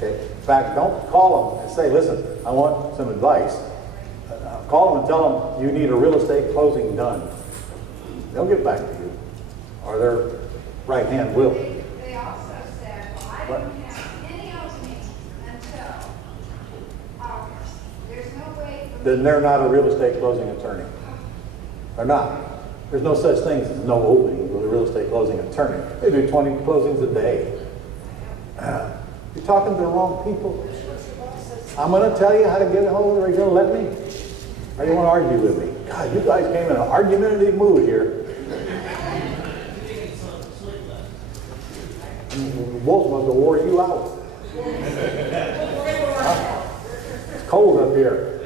Okay? In fact, don't call them and say, listen, I want some advice. Call them and tell them you need a real estate closing done. They'll get back to you. Or their right hand will. They also said, well, I don't have any openings until August. There's no way. Then they're not a real estate closing attorney. They're not. There's no such thing as no opening with a real estate closing attorney. They do 20 closings a day. You're talking to the wrong people. I'm going to tell you how to get a hold of her. Are you going to let me? Or you want to argue with me? God, you guys came in an argumentative mood here. Wolf must have wore you out. It's cold up here.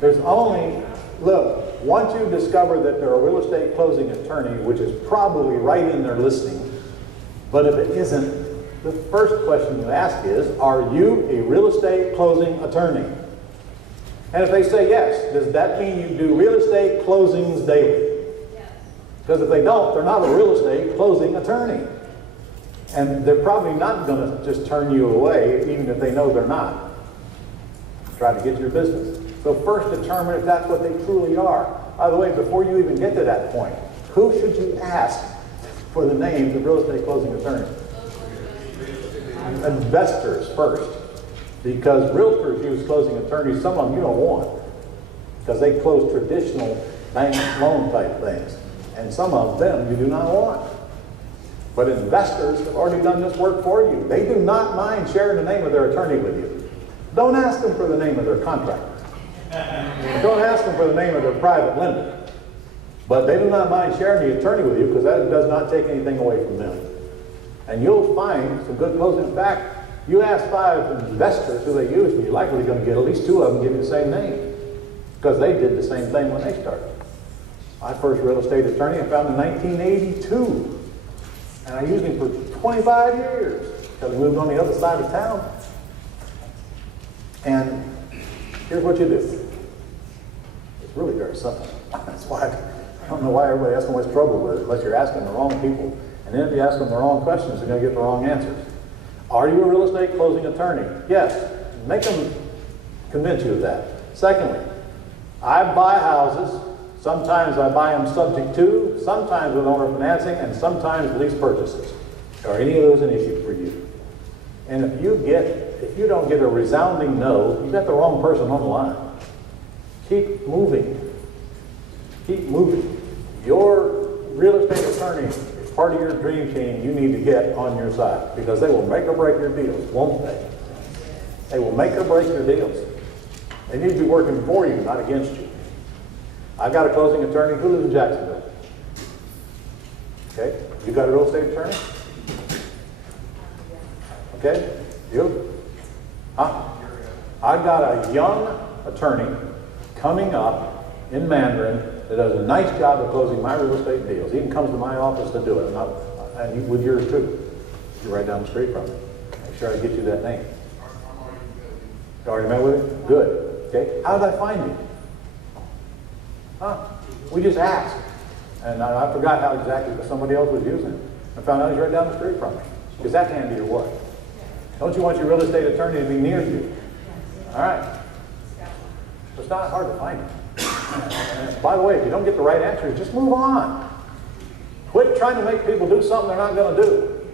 There's only, look, once you discover that they're a real estate closing attorney, which is probably right in their listing, but if it isn't, the first question you ask is, are you a real estate closing attorney? And if they say yes, does that mean you do real estate closings daily? Yes. Because if they don't, they're not a real estate closing attorney. And they're probably not going to just turn you away, even if they know they're not. Try to get your business. So first determine if that's what they truly are. By the way, before you even get to that point, who should you ask for the names of real estate closing attorneys? Investors first. Because realtors use closing attorneys, some of them you don't want. Because they close traditional bank loan type things. And some of them you do not want. But investors have already done this work for you. They do not mind sharing the name of their attorney with you. Don't ask them for the name of their contractor. Don't ask them for the name of their private lender. But they do not mind sharing the attorney with you because that does not take anything away from them. And you'll find some good closing. In fact, you ask 5 investors who they use, and you're likely going to get at least 2 of them give you the same name. Because they did the same thing when they started. My first real estate attorney I found in 1982. And I used him for 25 years because we moved on the other side of town. And here's what you do. It's really very simple. That's why I don't know why everybody has so much trouble with it unless you're asking the wrong people. And then if you ask them the wrong questions, you're going to get the wrong answers. Are you a real estate closing attorney? Yes. Make them convince you of that. Secondly, I buy houses. Sometimes I buy them subject to, sometimes with owner financing, and sometimes lease purchases. Are any of those an issue for you? And if you don't get a resounding no, you've got the wrong person on the line. Keep moving. Keep moving. Your real estate attorney is part of your dream team you need to get on your side because they will make or break your deals, won't they? They will make or break your deals. They need to be working for you, not against you. I've got a closing attorney who lives in Jacksonville. Okay? You got a real estate attorney? Okay? You? Huh? I've got a young attorney coming up in Mandarin that does a nice job of closing my real estate deals. He even comes to my office to do it. And with yours too. You're right down the street from me. Make sure I get you that name. You already met with him? Good. Okay? How did I find you? Huh? We just asked. And I forgot how exactly, but somebody else was using it. I found out he's right down the street from me. Is that handy or what? Don't you want your real estate attorney to be near you? All right. It's not hard to find it. By the way, if you don't get the right answers, just move on. Quit trying to make people do something they're not going to do.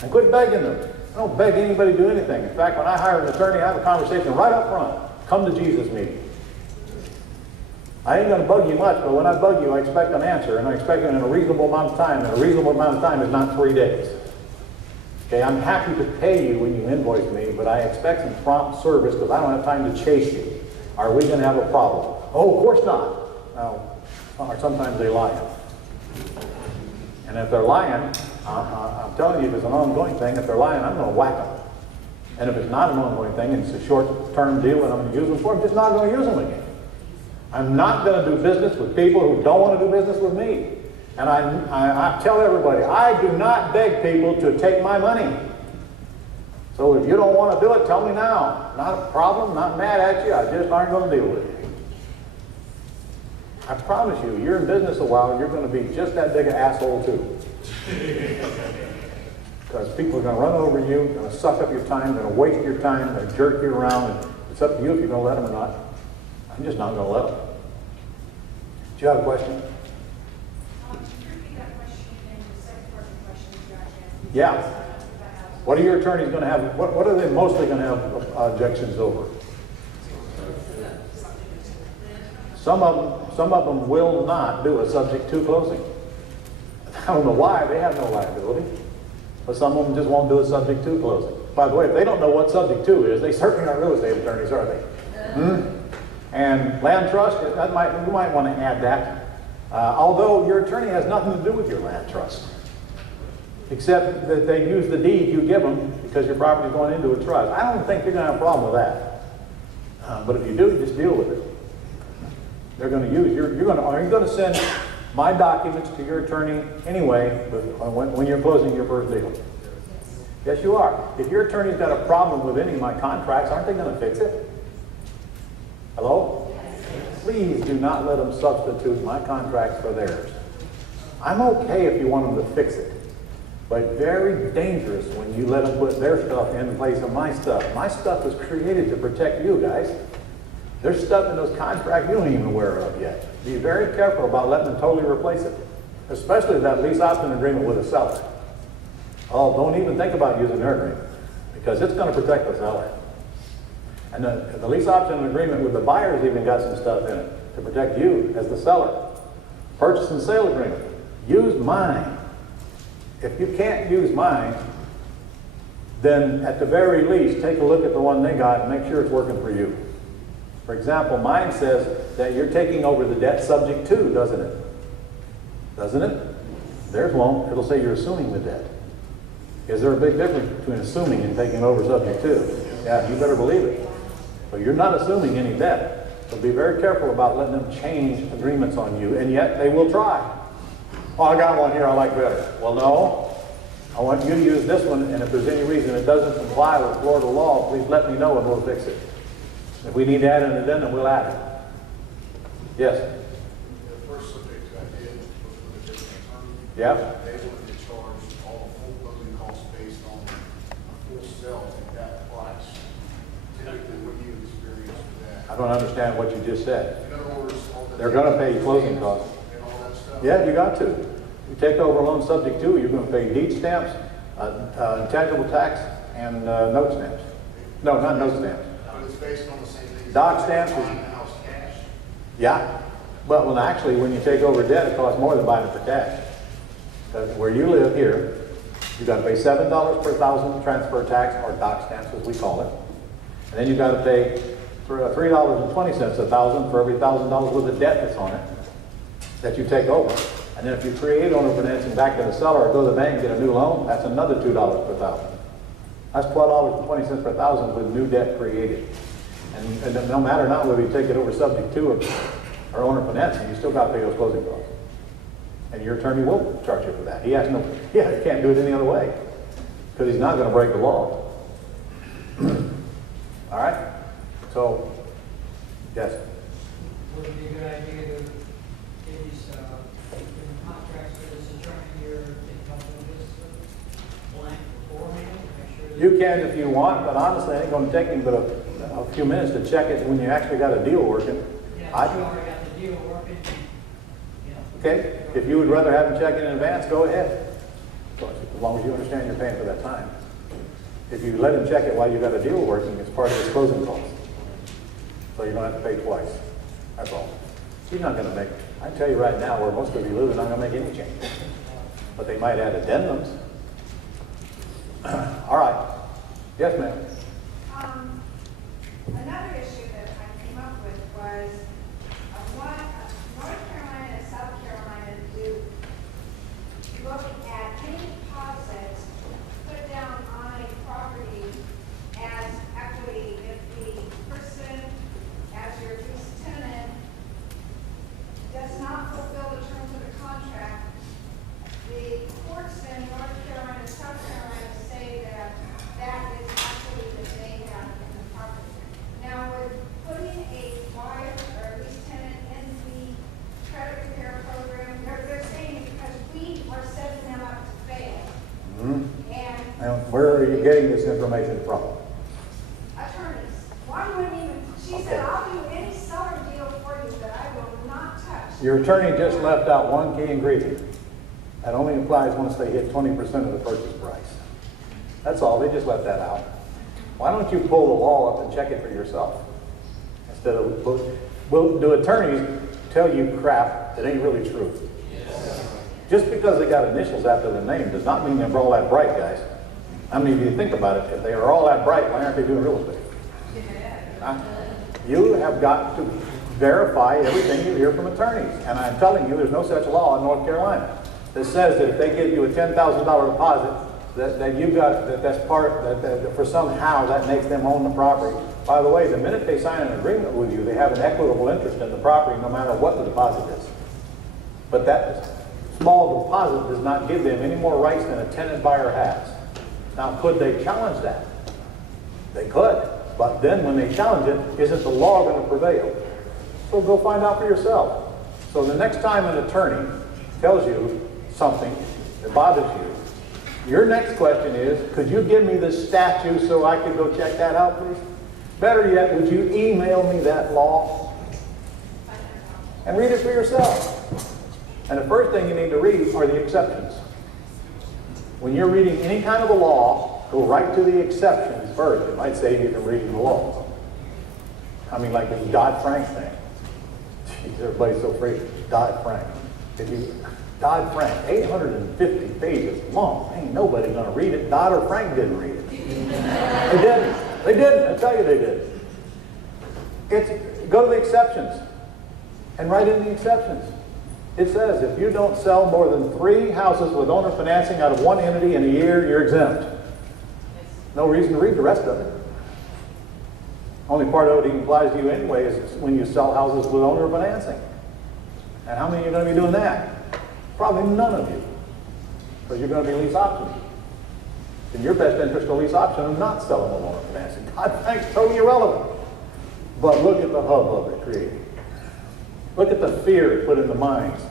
And quit begging them. I don't beg anybody to do anything. In fact, when I hire an attorney, I have a conversation right up front. Come to Jesus meeting. I ain't going to bug you much, but when I bug you, I expect an answer, and I expect it in a reasonable amount of time, and a reasonable amount of time is not 3 days. Okay, I'm happy to pay you when you invoice me, but I expect some prompt service because I don't have time to chase you. Are we going to have a problem? Oh, of course not. Now, sometimes they lie. And if they're lying, I'm telling you, if it's an ongoing thing, if they're lying, I'm going to whack them. And if it's not an ongoing thing, and it's a short-term deal, and I'm going to use them for, I'm just not going to use them again. I'm not going to do business with people who don't want to do business with me. And I tell everybody, I do not beg people to take my money. So if you don't want to do it, tell me now. Not a problem, not mad at you, I just aren't going to deal with you. I promise you, you're in business a while, you're going to be just that big an asshole too. Because people are gonna run over you, gonna suck up your time, gonna waste your time, gonna jerk you around, and it's up to you if you're gonna let them or not. I'm just not gonna let them. Do you have a question? Could you repeat that question again, the second part of the question you asked? Yeah. What are your attorneys gonna have, what are they mostly gonna have objections over? Some of them will not do a subject to closing. I don't know why, they have no liability. But some of them just won't do a subject to closing. By the way, if they don't know what subject to is, they certainly aren't real estate attorneys, are they? And land trust, you might want to add that. Although your attorney has nothing to do with your land trust. Except that they use the deed you give them because your property is going into a trust. I don't think you're going to have a problem with that. But if you do, just deal with it. They're going to use, are you going to send my documents to your attorney anyway when you're closing your first deal? Yes, you are. If your attorney's got a problem with any of my contracts, aren't they going to fix it? Hello? Please do not let them substitute my contracts for theirs. I'm okay if you want them to fix it, but very dangerous when you let them put their stuff in place of my stuff. My stuff was created to protect you guys. There's stuff in those contracts you ain't even aware of yet. Be very careful about letting them totally replace it, especially that lease option agreement with the seller. Oh, don't even think about using their agreement because it's going to protect the seller. And the lease option agreement with the buyer's even got some stuff in it to protect you as the seller. Purchase and sale agreement. Use mine. If you can't use mine, then at the very least, take a look at the one they got and make sure it's working for you. For example, mine says that you're taking over the debt subject to, doesn't it? Doesn't it? Theirs won't. It'll say you're assuming the debt. Is there a big difference between assuming and taking over subject to? Yeah, you better believe it. But you're not assuming any debt. So be very careful about letting them change agreements on you, and yet they will try. Oh, I got one here I like better. Well, no. I want you to use this one, and if there's any reason it doesn't comply with Florida law, please let me know and we'll fix it. If we need to add an addendum, we'll add it. Yes? The first subject I did was with a different attorney. Yeah? They wanted to charge all the full closing costs based on a full sale at that price. Typically, what do you experience with that? I don't understand what you just said. In other words, all the They're going to pay closing costs. and all that stuff. Yeah, you got to. You take over a loan subject to, you're going to pay deed stamps, intangible tax, and note stamps. No, not note stamps. But it's based on the same thing. Doc stamps is- Buying the house cash. Yeah. Well, actually, when you take over debt, it costs more than buying it for cash. Where you live here, you got to pay $7 per thousand transfer tax, or doc stamps as we call it. And then you got to pay $3.20 a thousand for every $1,000 worth of debt that's on it that you take over. And then if you create owner financing back to the seller or go to the bank and get a new loan, that's another $2 per thousand. That's $12.20 per thousand with new debt created. And no matter not whether you take it over subject to or owner financing, you still got to pay those closing costs. And your attorney will charge you for that. He has no, he can't do it any other way because he's not going to break the law. All right? So, yes. Would it be a good idea to get these contracts for this attorney here, take a couple of this blank beforehand, make sure that... You can if you want, but honestly, it ain't going to take him but a few minutes to check it when you actually got a deal working. Yeah, I- you already got the deal working, you know. Okay? If you would rather have him check it in advance, go ahead. As long as you understand you're paying for that time. If you let him check it while you got a deal working, it's part of his closing costs. So you don't have to pay twice. That's all. He's not going to make, I can tell you right now, where most of you live, they're not going to make any changes. But they might add addendums. All right. Yes, ma'am. Another issue that I came up with was, North Carolina and South Carolina do look at any deposits put down on a property as equity if the person, as your lease tenant, does not fulfill the terms of the contract. The courts in North Carolina and South Carolina say that that is equity that they have in the property. Now, with putting a buyer or Where are you getting this information from? Attorneys, one wouldn't even, she said, I'll do any seller deal for you, but I will not touch. Your attorney just left out one key ingredient. That only applies once they hit 20% of the purchase price. That's all, they just left that out. Why don't you pull the law up and check it for yourself? Instead of, well, do attorneys tell you crap that ain't really true? Just because they got initials after their name does not mean they're all that bright, guys. I mean, if you think about it, if they are all that bright, why aren't they doing real estate? Huh? You have got to verify everything you hear from attorneys. And I'm telling you, there's no such law in North Carolina that says that if they give you a $10,000 deposit, that you got, that's part, that for somehow that makes them own the property. By the way, the minute they sign an agreement with you, they have an equitable interest in the property no matter what the deposit is. But that small deposit does not give them any more rights than a tenant buyer has. Now, could they challenge that? They could. But then when they challenge it, isn't the law going to prevail? So go find out for yourself. So the next time an attorney tells you something that bothers you, your next question is, could you give me the statute so I could go check that out, please? Better yet, would you email me that law and read it for yourself? And the first thing you need to read are the exceptions. When you're reading any kind of a law, go right to the exceptions first. It might save you from reading the law. I mean, like the Dodd-Frank thing. Jeez, everybody's so afraid of Dodd-Frank. Dodd-Frank, 850 pages long. Ain't nobody going to read it. Dodd or Frank didn't read it. They didn't. They didn't. I tell you they did. Go to the exceptions and write in the exceptions. It says if you don't sell more than 3 houses with owner financing out of one entity in a year, you're exempt. No reason to read the rest of it. Only part of it even applies to you anyway is when you sell houses with owner financing. And how many are you going to be doing that? Probably none of you. Because you're going to be lease option. In your best interest, a lease option of not selling with owner financing. Dodd-Frank's totally irrelevant. But look at the hubbub it created. Look at the fear it put in the minds.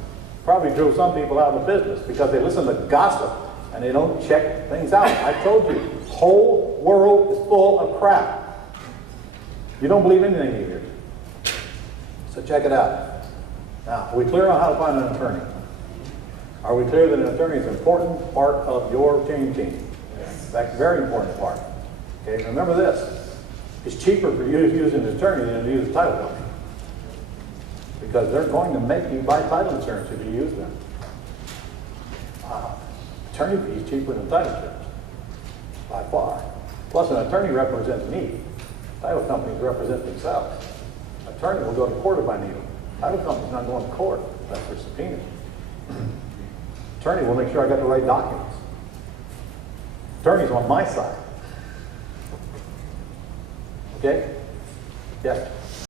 Probably drove some people out of the business because they listen to gossip and they don't check things out. I told you, the whole world is full of crap. You don't believe anything you hear. So check it out. Now, are we clear on how to find an attorney? Are we clear that an attorney is an important part of your chain team? Yes. That's a very important part. Okay, remember this. It's cheaper for you to use an attorney than to use a title company. Because they're going to make you buy title insurance if you use them. Attorney fee is cheaper than title insurance, by far. Plus, an attorney represents me. Title companies represent themselves. Attorney will go to court if I need them. Title company's not going to court unless they're subpoenaed. Attorney will make sure I got the right documents. Attorney's on my side. Okay? Yes?